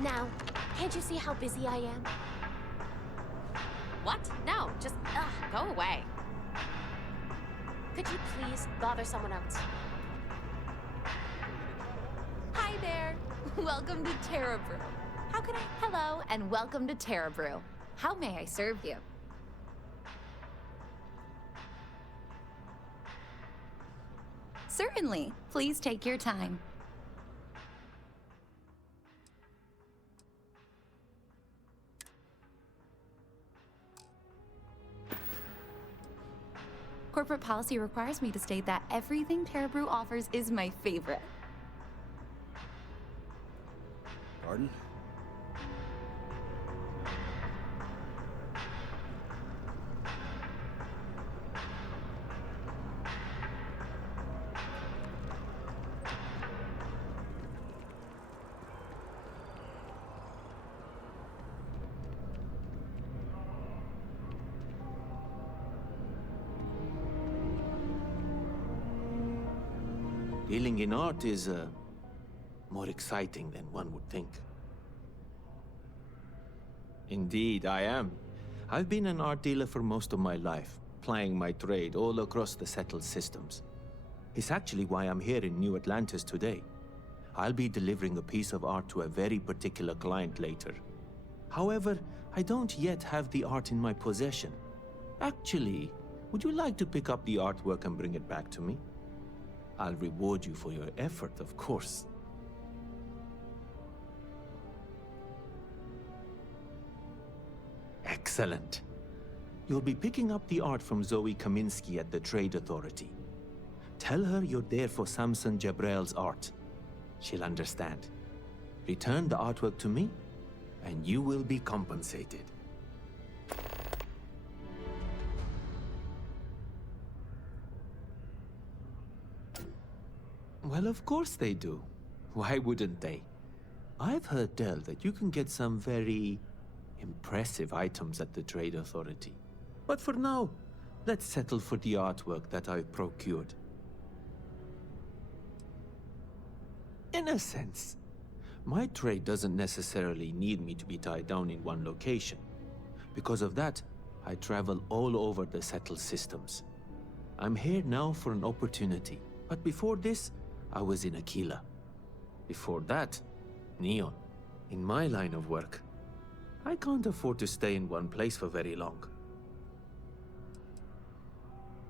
Now, can't you see how busy I am? What? No, just, go away. Could you please bother someone else? Hi there. Welcome to Terra Brew. Hello, and welcome to Terra Brew. How may I serve you? Certainly. Please take your time. Corporate policy requires me to state that everything Terra Brew offers is my favorite. Pardon? Dealing in art is more exciting than one would think. Indeed, I am. I've been an art dealer for most of my life, plying my trade all across the settled systems. It's actually why I'm here in New Atlantis today. I'll be delivering a piece of art to a very particular client later. However, I don't yet have the art in my possession. Actually, would you like to pick up the artwork and bring it back to me? I'll reward you for your effort, of course. Excellent. You'll be picking up the art from Zoe Kaminsky at the Trade Authority. Tell her you're there for Samson Jabrel's art. She'll understand. Return the artwork to me, and you will be compensated. Well, of course they do. Why wouldn't they? I've heard tell that you can get some very impressive items at the Trade Authority. But for now, let's settle for the artwork that I've procured. In a sense, my trade doesn't necessarily need me to be tied down in one location. Because of that, I travel all over the settled systems. I'm here now for an opportunity, but before this, I was in Aquila. Before that, Neon. In my line of work, I can't afford to stay in one place for very long.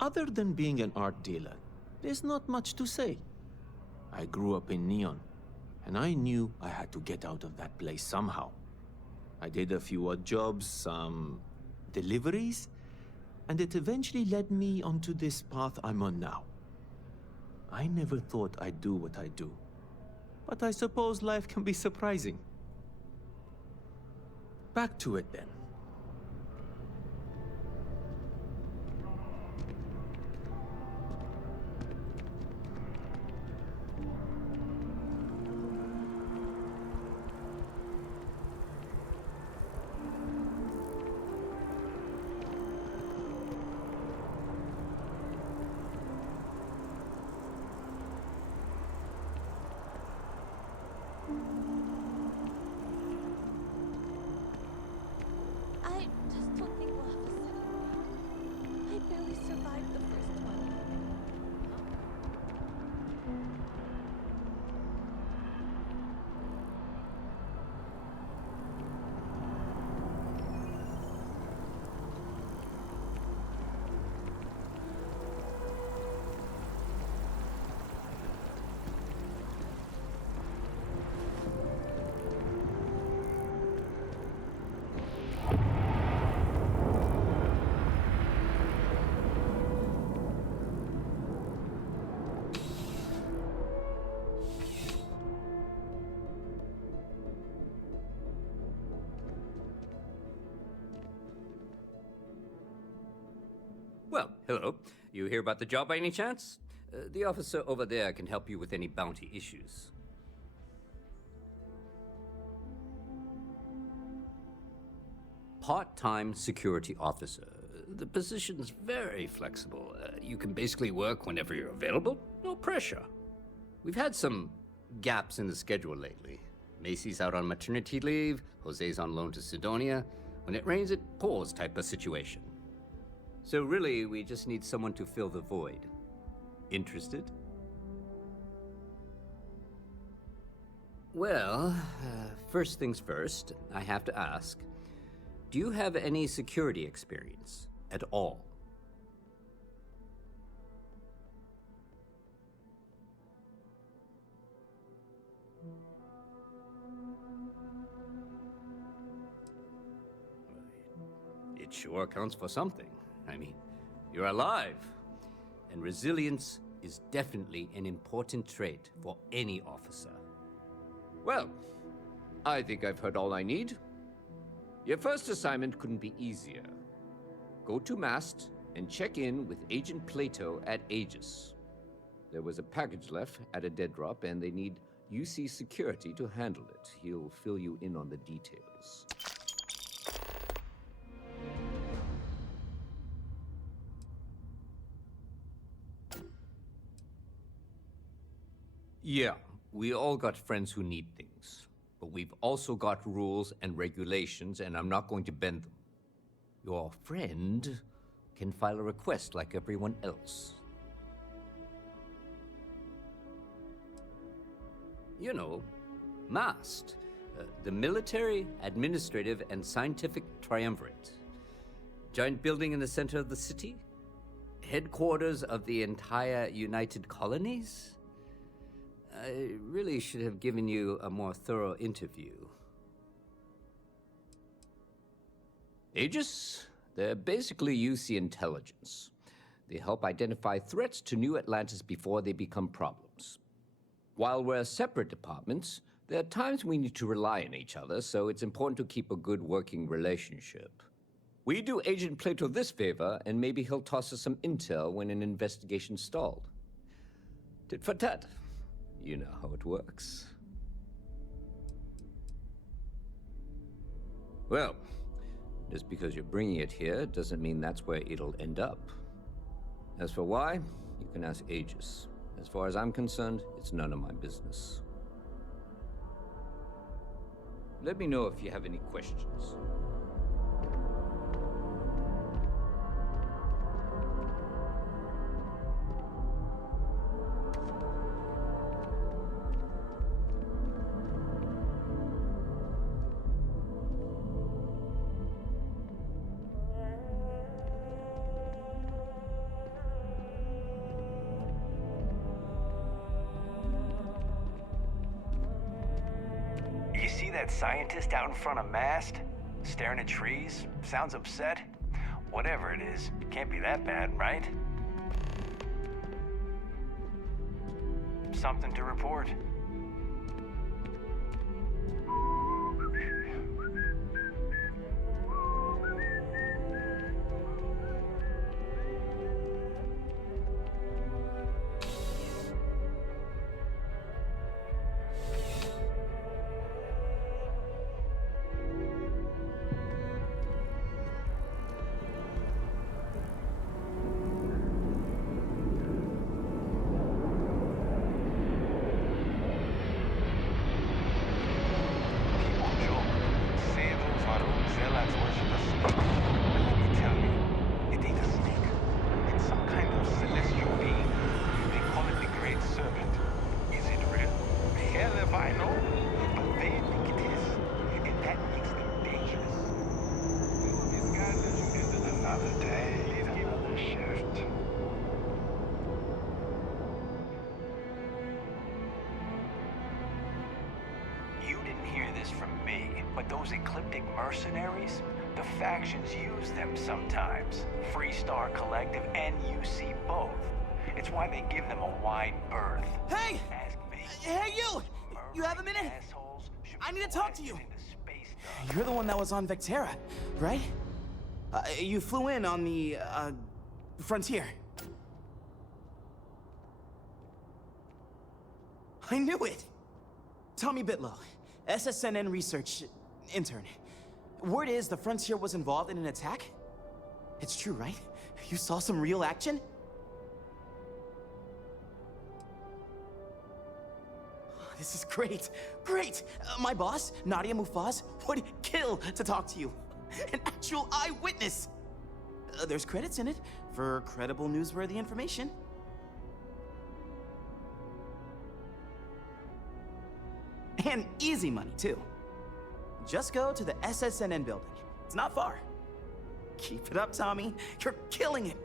Other than being an art dealer, there's not much to say. I grew up in Neon, and I knew I had to get out of that place somehow. I did a few odd jobs, some deliveries, and it eventually led me onto this path I'm on now. I never thought I'd do what I do, but I suppose life can be surprising. Back to it then. I just don't think we'll have a second. I barely survived the first one. Well, hello. You hear about the job by any chance? The officer over there can help you with any bounty issues. Part-time security officer. The position's very flexible. You can basically work whenever you're available. No pressure. We've had some gaps in the schedule lately. Macy's out on maternity leave, Jose's on loan to Sidonia. When it rains, it pours type of situation. So really, we just need someone to fill the void. Interested? Well, first things first, I have to ask, do you have any security experience at all? It sure counts for something. I mean, you're alive. And resilience is definitely an important trait for any officer. Well, I think I've heard all I need. Your first assignment couldn't be easier. Go to Mast and check in with Agent Plato at Aegis. There was a package left at a dead drop, and they need UC security to handle it. He'll fill you in on the details. Yeah, we all got friends who need things. But we've also got rules and regulations, and I'm not going to bend them. Your friend can file a request like everyone else. You know, MAST, the Military, Administrative, and Scientific Triumvirate. Giant building in the center of the city? Headquarters of the entire United Colonies? I really should have given you a more thorough interview. Aegis? They're basically UC intelligence. They help identify threats to New Atlantis before they become problems. While we're separate departments, there are times we need to rely on each other, so it's important to keep a good working relationship. We do Agent Plato this favor, and maybe he'll toss us some intel when an investigation stalled. Tit for tat. You know how it works. Well, just because you're bringing it here doesn't mean that's where it'll end up. As for why, you can ask Aegis. As far as I'm concerned, it's none of my business. Let me know if you have any questions. That scientist out in front of Mast, staring at trees, sounds upset. Whatever it is, can't be that bad, right? Something to report. But those ecliptic mercenaries, the factions use them sometimes. Freestar Collective and UC both. It's why they give them a wide berth. Hey! Ask me. Hey, you! You have a minute? I need to talk to you. You're the one that was on Vectera, right? You flew in on the, Frontier. I knew it! Tommy Bitlow, SSNN research intern. Word is the Frontier was involved in an attack? It's true, right? You saw some real action? This is great. Great! My boss, Nadia Mufaz, would kill to talk to you. An actual eyewitness! There's credits in it for credible, newsworthy information. And easy money, too. Just go to the SSNN building. It's not far. Keep it up, Tommy. You're killing it.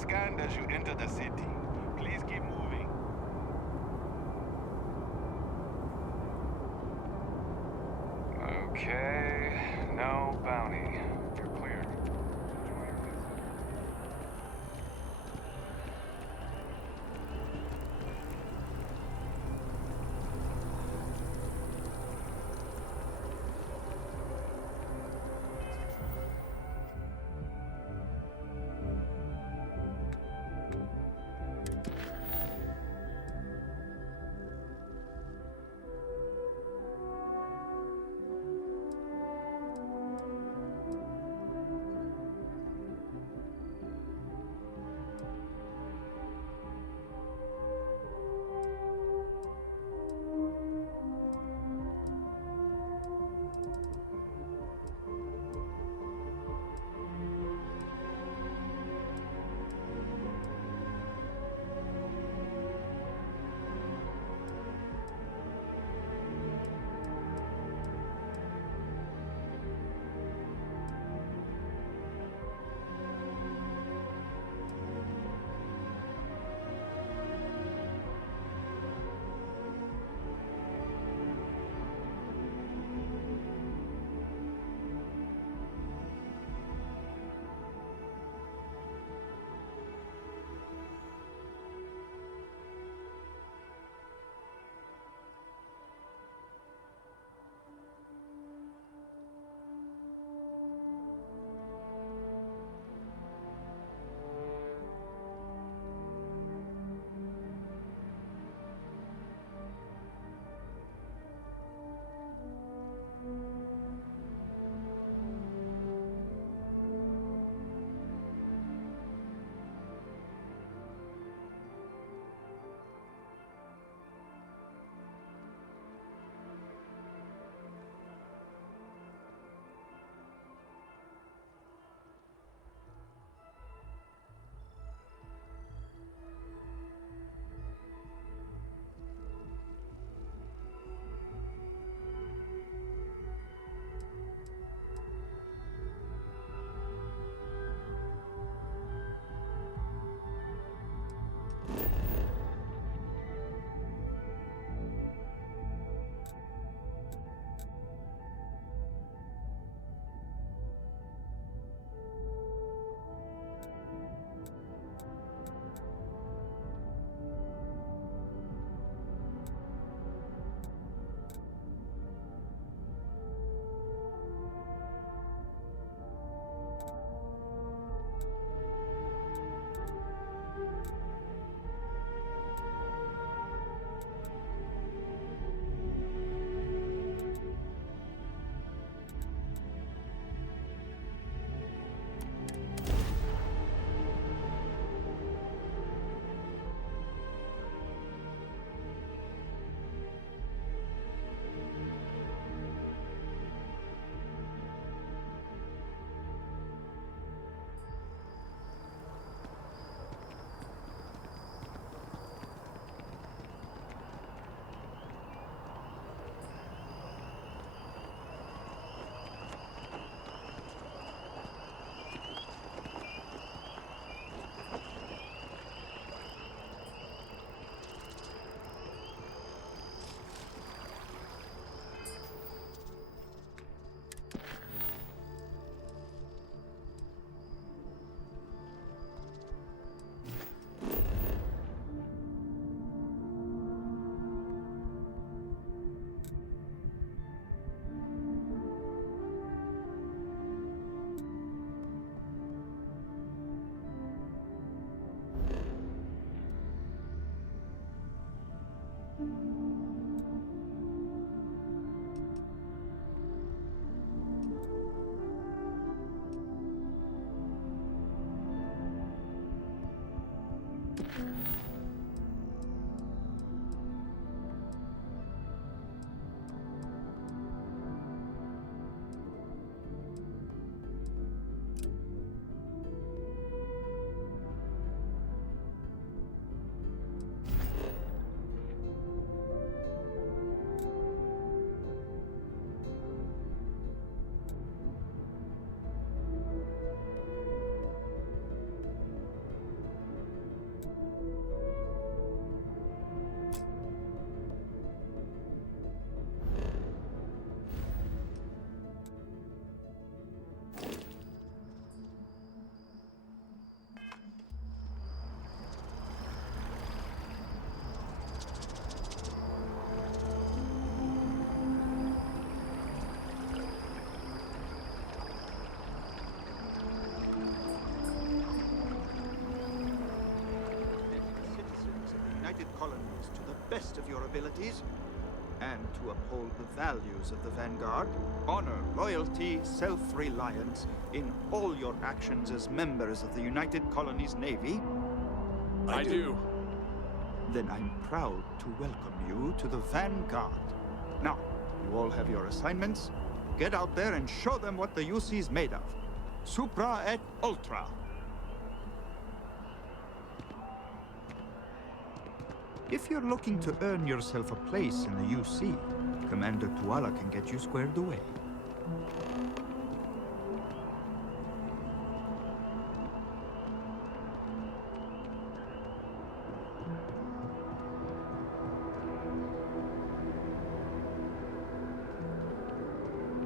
scanned as you enter the city. Please keep moving. Okay, no bounty. You're clear. Enjoy your visit. colonies to the best of your abilities, and to uphold the values of the Vanguard, honor, loyalty, self-reliance in all your actions as members of the United Colonies Navy? I do. Then I'm proud to welcome you to the Vanguard. Now, you all have your assignments. Get out there and show them what the UC's made of. Supra et Ultra. If you're looking to earn yourself a place in the UC, Commander Tuala can get you squared away.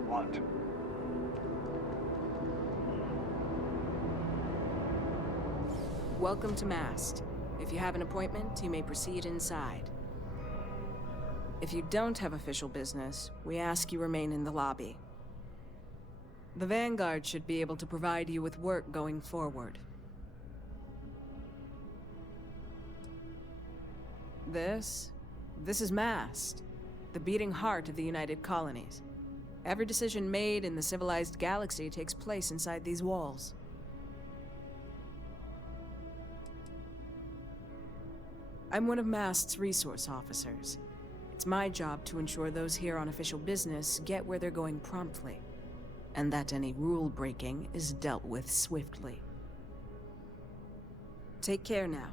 What? Welcome to Mast. If you have an appointment, you may proceed inside. If you don't have official business, we ask you remain in the lobby. The Vanguard should be able to provide you with work going forward. This is Mast, the beating heart of the United Colonies. Every decision made in the civilized galaxy takes place inside these walls. I'm one of Mast's resource officers. It's my job to ensure those here on official business get where they're going promptly, and that any rule breaking is dealt with swiftly. Take care now.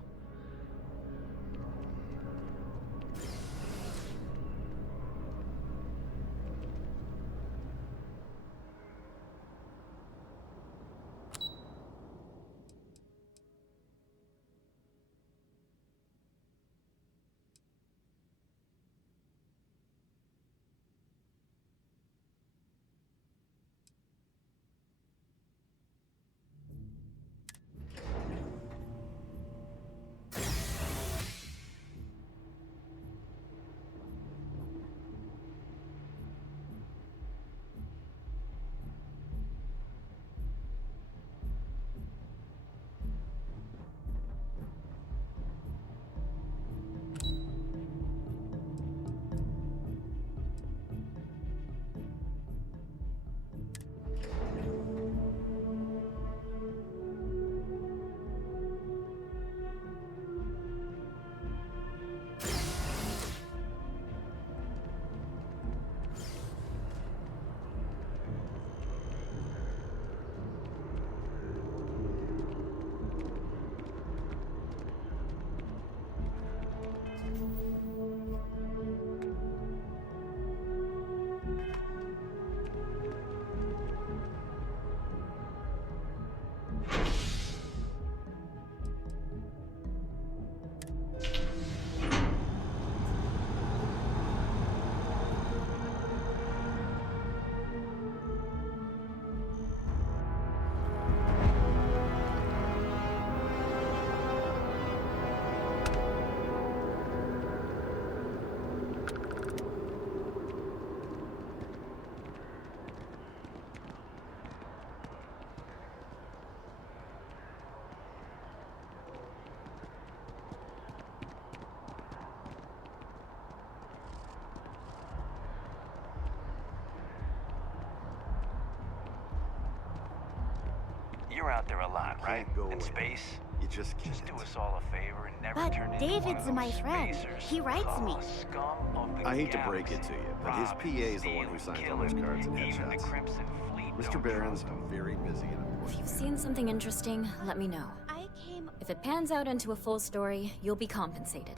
You're out there a lot, right? Can't go In away. space? You just can't. Just do us all a favor and never But turn into one David's of my those friend. spacers. He writes me. Scum of the I hate to break it to you, but his Robbing, PA is the one who stealing, signs all those killing, cards and even the headshots. Crimson Fleet Mr. don't Barron's trust him. very busy and important. If you've seen something interesting, let me know. I came. If it pans out into a full story, you'll be compensated.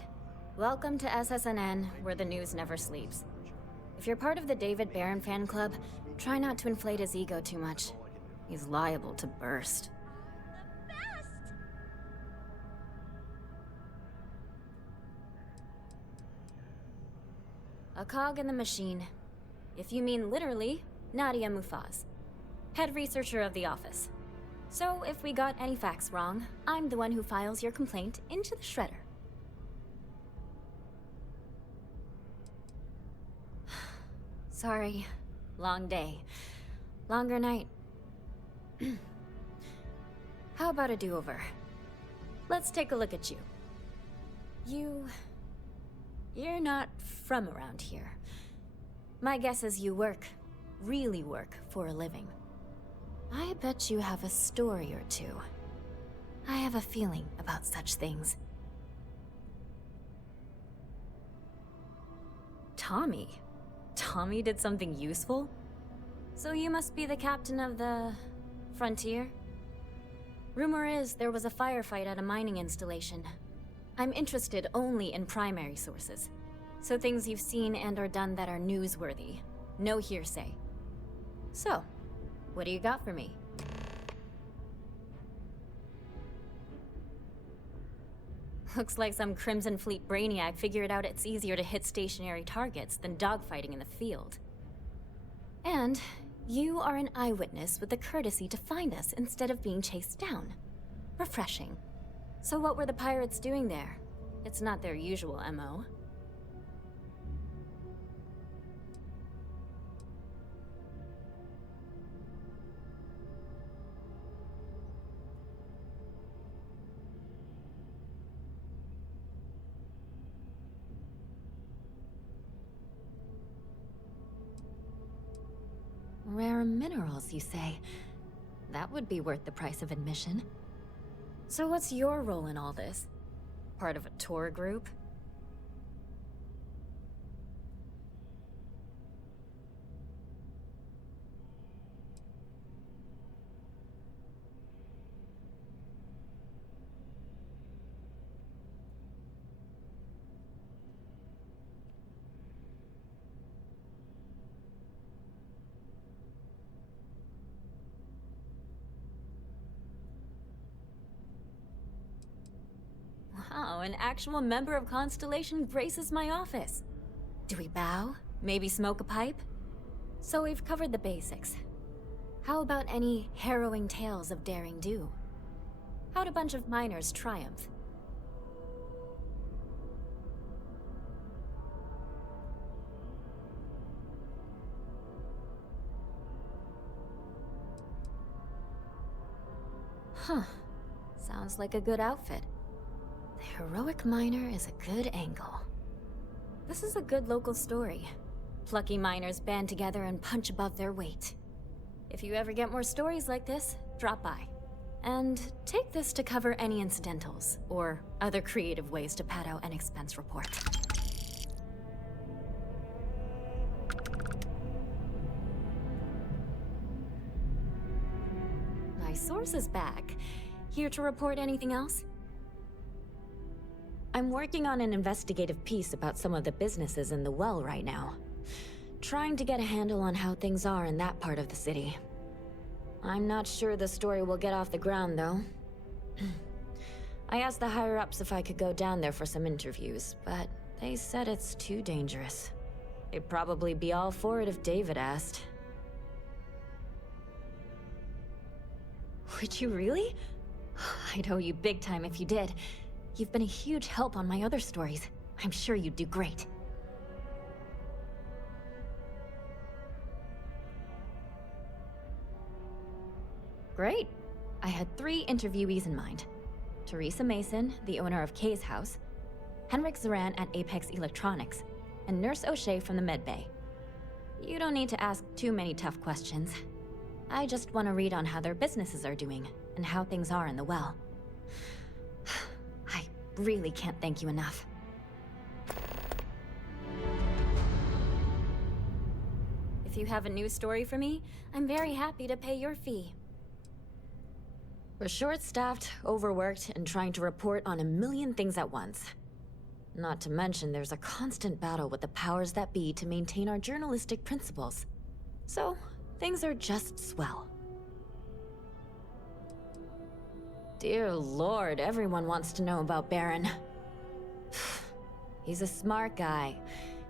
Welcome to SSNN, where the news never sleeps. If you're part of the David Barron fan club, try not to inflate his ego too much. He's liable to burst. A cog in the machine. If you mean literally, Nadia Mufaz, head researcher of the office. So if we got any facts wrong, I'm the one who files your complaint into the shredder. Sorry. Long day. Longer night. How about a do-over? Let's take a look at you. You You're not from around here. My guess is you work, really work, for a living. I bet you have a story or two. I have a feeling about such things. Tommy? Tommy did something useful? So you must be the captain of the... Frontier? Rumor is there was a firefight at a mining installation. I'm interested only in primary sources. So things you've seen and or done that are newsworthy. No hearsay. So, what do you got for me? Looks like some Crimson Fleet brainiac figured out it's easier to hit stationary targets than dogfighting in the field. And you are an eyewitness with the courtesy to find us instead of being chased down. Refreshing. So what were the pirates doing there? It's not their usual MO. Rare minerals, you say? That would be worth the price of admission. So what's your role in all this? Part of a tour group? Wow, an actual member of Constellation graces my office. Do we bow? Maybe smoke a pipe? So we've covered the basics. How about any harrowing tales of daring do? How'd a bunch of miners triumph? Huh. Sounds like a good outfit. The heroic miner is a good angle. This is a good local story. Plucky miners band together and punch above their weight. If you ever get more stories like this, drop by. And take this to cover any incidentals, or other creative ways to pad out an expense report. My source is back. Here to report anything else? I'm working on an investigative piece about some of the businesses in the well right now. Trying to get a handle on how things are in that part of the city. I'm not sure the story will get off the ground, though. I asked the higher-ups if I could go down there for some interviews, but they said it's too dangerous. They'd probably be all for it if David asked. Would you really? I'd owe you big time if you did. You've been a huge help on my other stories. I'm sure you'd do great. Great. I had 3 interviewees in mind. Teresa Mason, the owner of Kay's house, Henrik Zoran at Apex Electronics, and Nurse O'Shea from the medbay. You don't need to ask too many tough questions. I just want to read on how their businesses are doing, and how things are in the well. I really can't thank you enough. If you have a news story for me, I'm very happy to pay your fee. We're short-staffed, overworked, and trying to report on a million things at once. Not to mention there's a constant battle with the powers that be to maintain our journalistic principles. So, things are just swell. Dear Lord, everyone wants to know about Baron. He's a smart guy.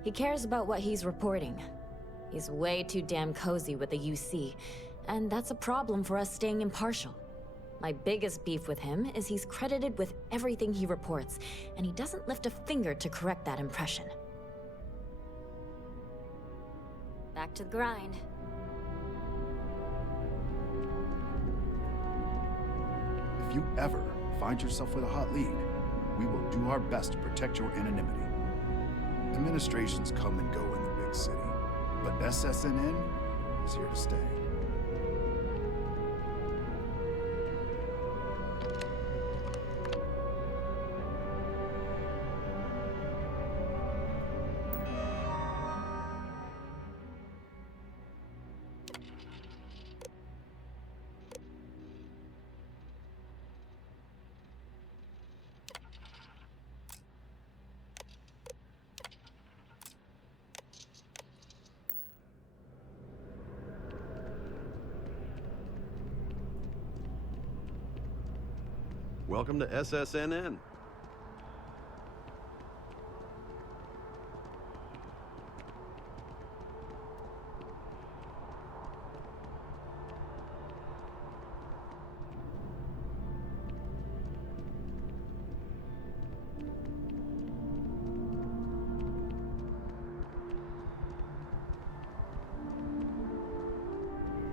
He cares about what he's reporting. He's way too damn cozy with the UC, and that's a problem for us staying impartial. My biggest beef with him is he's credited with everything he reports, and he doesn't lift a finger to correct that impression. Back to the grind. If you ever find yourself with a hot lead, we will do our best to protect your anonymity. Administrations come and go in the big city, but SSNN is here to stay. Welcome to SSNN.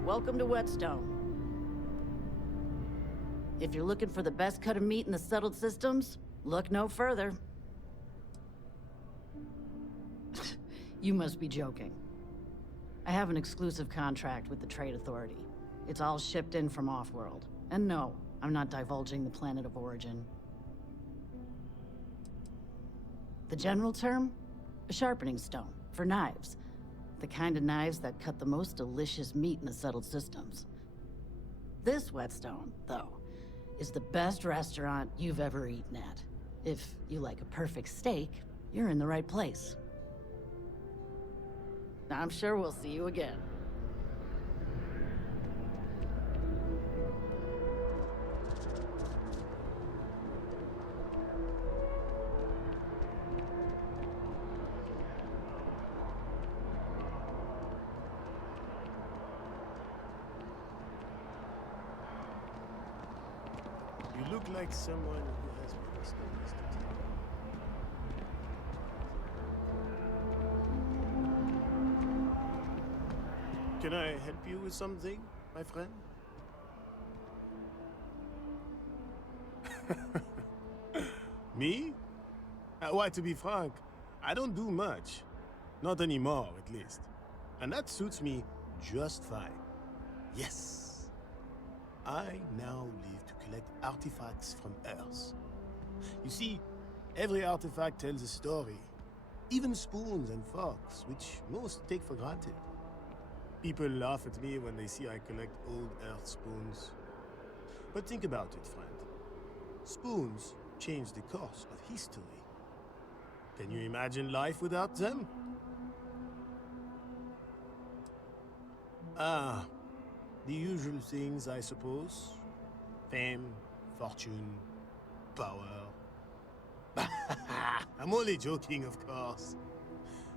Welcome to Whetstone. If you're looking for the best cut of meat in the settled systems, look no further. You must be joking. I have an exclusive contract with the Trade Authority. It's all shipped in from off-world. And no, I'm not divulging the planet of origin. The general term? A sharpening stone, for knives. The kind of knives that cut the most delicious meat in the settled systems. This Whetstone, though, is the best restaurant you've ever eaten at. If you like a perfect steak, you're in the right place. I'm sure we'll see you again. You look like someone who has many stories to tell. Can I help you with something, my friend? Me? Why, to be frank, I don't do much. Not anymore, at least. And that suits me just fine. Yes. I now live to collect artifacts from Earth. You see, every artifact tells a story. Even spoons and forks, which most take for granted. People laugh at me when they see I collect old Earth spoons. But think about it, friend. Spoons change the course of history. Can you imagine life without them? Ah, the usual things, I suppose. Fame, fortune, power. I'm only joking, of course.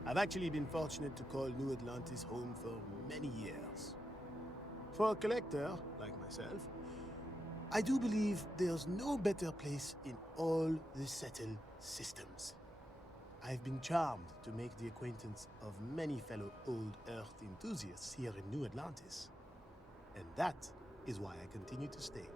I've actually been fortunate to call New Atlantis home for many years. For a collector, like myself, I do believe there's no better place in all the settled systems. I've been charmed to make the acquaintance of many fellow old Earth enthusiasts here in New Atlantis. And that is why I continue to stay.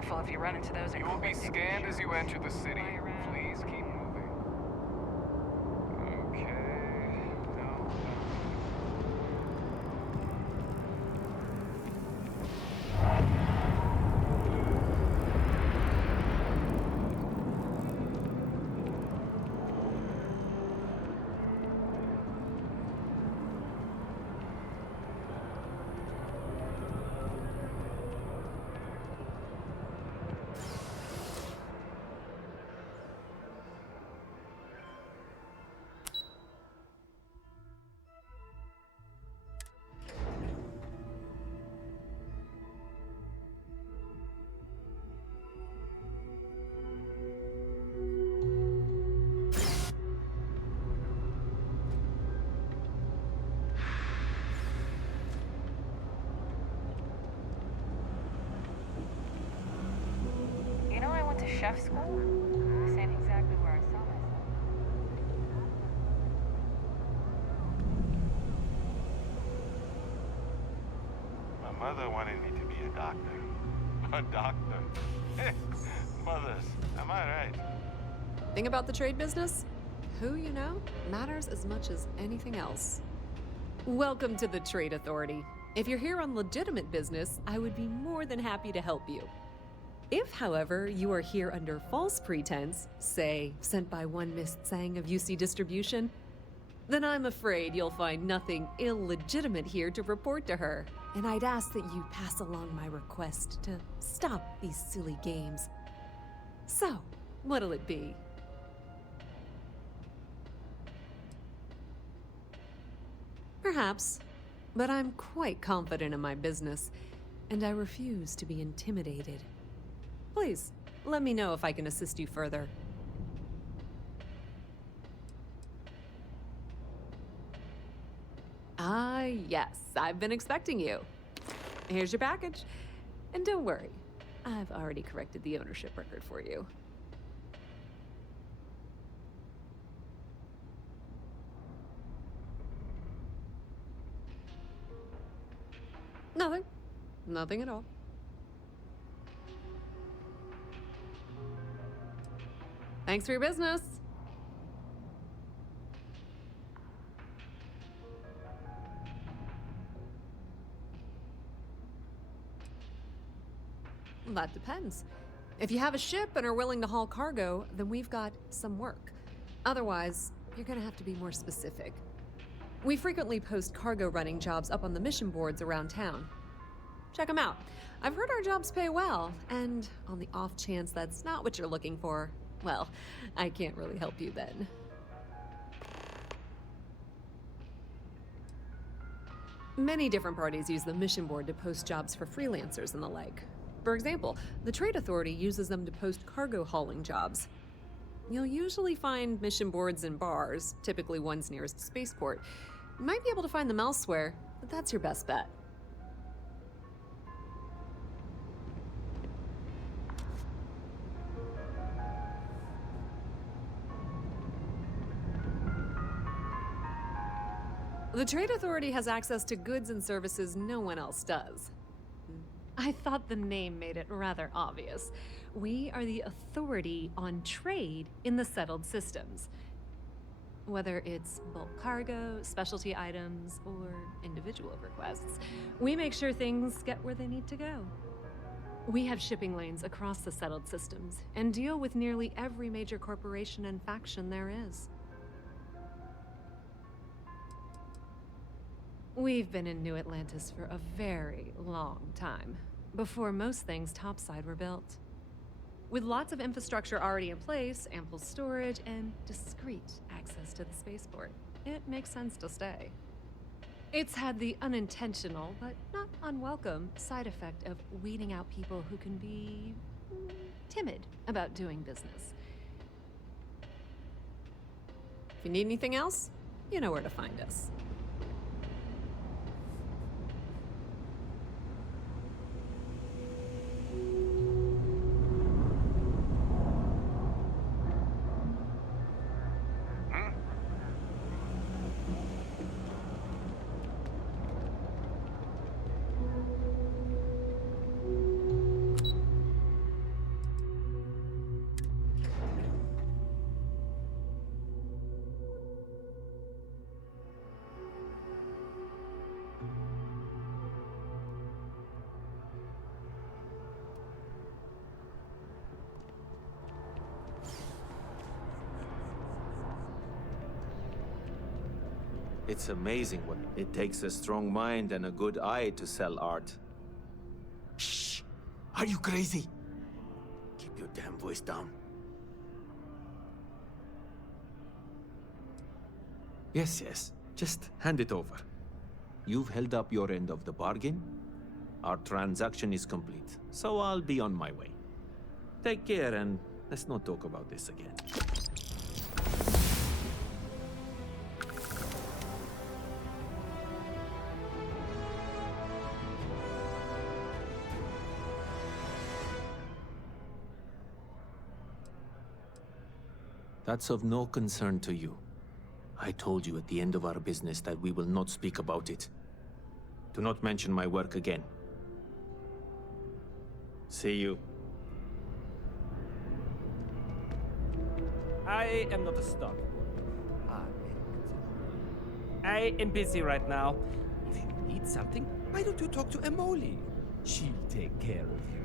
careful if you run into those. You will be scanned as you enter the city. Please keep moving. Okay. No. You know I went to chef school? This ain't exactly where I saw myself. My mother wanted me to be a doctor. A doctor. Mothers, am I right? Thing about the trade business? Who you know matters as much as anything else. Welcome to the Trade Authority. If you're here on legitimate business, I would be more than happy to help you. If, however, you are here under false pretense, say, sent by one Miss Tsang of UC Distribution, then I'm afraid you'll find nothing illegitimate here to report to her, and I'd ask that you pass along my request to stop these silly games. So, what'll it be? Perhaps, but I'm quite confident in my business, and I refuse to be intimidated. Please, let me know if I can assist you further. Ah, yes, I've been expecting you. Here's your package. And don't worry, I've already corrected the ownership record for you. Nothing. Nothing at all. Thanks for your business. That depends. If you have a ship and are willing to haul cargo, then we've got some work. Otherwise, you're gonna have to be more specific. We frequently post cargo running jobs up on the mission boards around town. Check them out. I've heard our jobs pay well, and on the off chance that's not what you're looking for, well, I can't really help you then. Many different parties use the mission board to post jobs for freelancers and the like. For example, the Trade Authority uses them to post cargo hauling jobs. You'll usually find mission boards in bars, typically ones nearest the spaceport. You might be able to find them elsewhere, but that's your best bet. The Trade Authority has access to goods and services no one else does. I thought the name made it rather obvious. We are the authority on trade in the settled systems. Whether it's bulk cargo, specialty items, or individual requests, we make sure things get where they need to go. We have shipping lanes across the settled systems and deal with nearly every major corporation and faction there is. We've been in New Atlantis for a very long time, before most things topside were built. With lots of infrastructure already in place, ample storage, and discreet access to the spaceport, it makes sense to stay. It's had the unintentional, but not unwelcome, side effect of weeding out people who can be timid about doing business. If you need anything else, you know where to find us. It's amazing what it takes a strong mind and a good eye to sell art. Shh! Are you crazy? Keep your damn voice down. Yes, yes. Just hand it over. You've held up your end of the bargain. Our transaction is complete, so I'll be on my way. Take care, and let's not talk about this again. That's of no concern to you. I told you at the end of our business that we will not speak about it. Do not mention my work again. See you. I am not a stock. I am busy right now. If you need something, why don't you talk to Emoli? She'll take care of you.